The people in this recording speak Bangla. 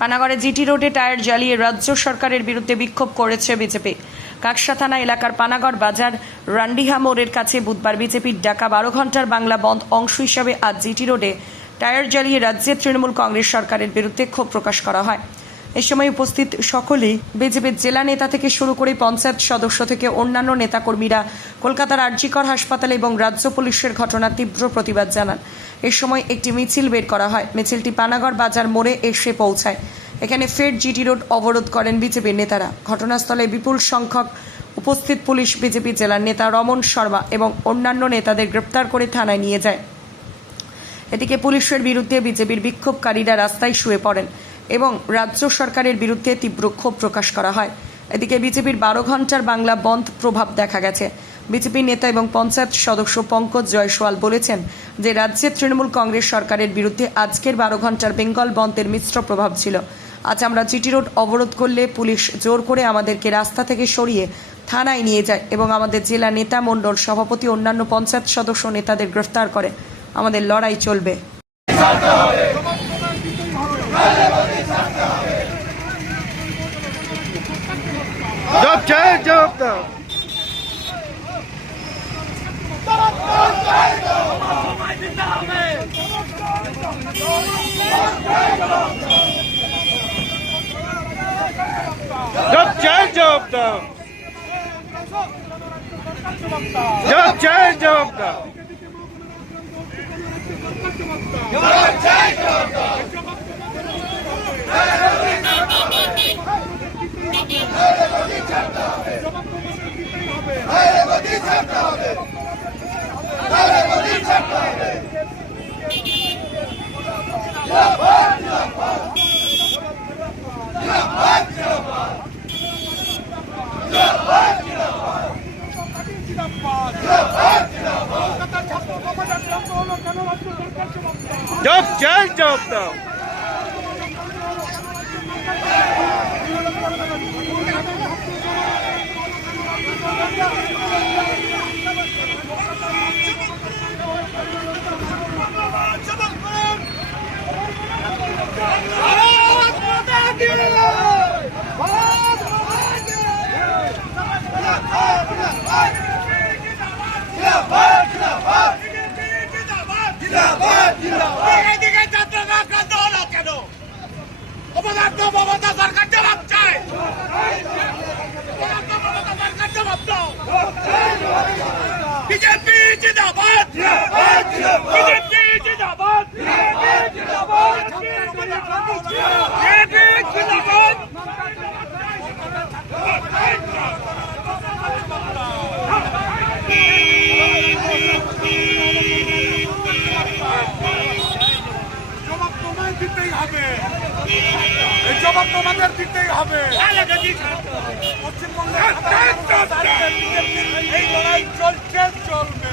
পানাগড়ে জিটি রোডে টায়ার জ্বালিয়ে রাজ্য সরকারের বিরুদ্ধে বিক্ষোভ করেছে বিজেপি। কাকসা থানা এলাকার পানাগড় বাজার রান্ডিহা মোড়ের কাছে বুধবার বিজেপির ডাকা বারো ঘণ্টার বাংলা বন্ধ অংশ হিসাবে আজ জিটি রোডে টায়ার জ্বালিয়ে রাজ্যে তৃণমূল কংগ্রেস সরকারের বিরুদ্ধে ক্ষোভ প্রকাশ করা হয়। এ সময় উপস্থিত সকলেই বিজেপির জেলা নেতা থেকে শুরু করে পঞ্চায়েত সদস্য থেকে অন্যান্য নেতাকর্মীরা কলকাতার আরজিকর হাসপাতাল এবং রাজ্য পুলিশের ঘটনার তীব্র প্রতিবাদ জানান। এ সময় একটি মিছিল বের করা হয়। মিছিলটি পানাগড় বাজার মোড়ে এসে পৌঁছায়। এখানে ফের জিটি রোড অবরোধ করেন বিজেপির নেতারা। ঘটনাস্থলে বিপুল সংখ্যক উপস্থিত পুলিশ বিজেপি জেলার নেতা রমন শর্মা এবং অন্যান্য নেতাদের গ্রেপ্তার করে থানায় নিয়ে যায়। এদিকে পুলিশের বিরুদ্ধে বিজেপির বিক্ষোভকারীরা রাস্তায় শুয়ে পড়েন। এবং রাজ্য সরকারের বিরুদ্ধে তীব্র ক্ষোভ প্রকাশ করা হয়। এদিকে বিজেপির বারো ঘণ্টার বাংলা বন্ধ প্রভাব দেখা গেছে। বিজেপি নেতা এবং পঞ্চায়েত সদস্য পঙ্কজ জয়সওয়াল বলেছেন যে রাজ্যের তৃণমূল কংগ্রেস সরকারের বিরুদ্ধে আজকের বারো ঘণ্টার বেঙ্গল বন্ধের মিশ্র প্রভাব ছিল। আজ আমরা জিটি রোড অবরোধ করলে পুলিশ জোর করে আমাদেরকে রাস্তা থেকে সরিয়ে থানায় নিয়ে যায় এবং আমাদের জেলা নেতা মণ্ডল সভাপতি অন্যান্য পঞ্চায়েত সদস্য নেতাদের গ্রেফতার করে। আমাদের লড়াই চলবে। জব চাই জব দাও জব চাই জব দাও জব চাই জব দাও জব চাই জব দাও। Thank যাত্রা সরকার জবাব চায়। সরকার জবাব দাও। বিজেপি জিন্দাবাদ। বিজেপি দিতেই হবে। এই জবাব তোমাদের দিতেই হবে। পশ্চিমবঙ্গের এই লড়াই চলছে চলবে।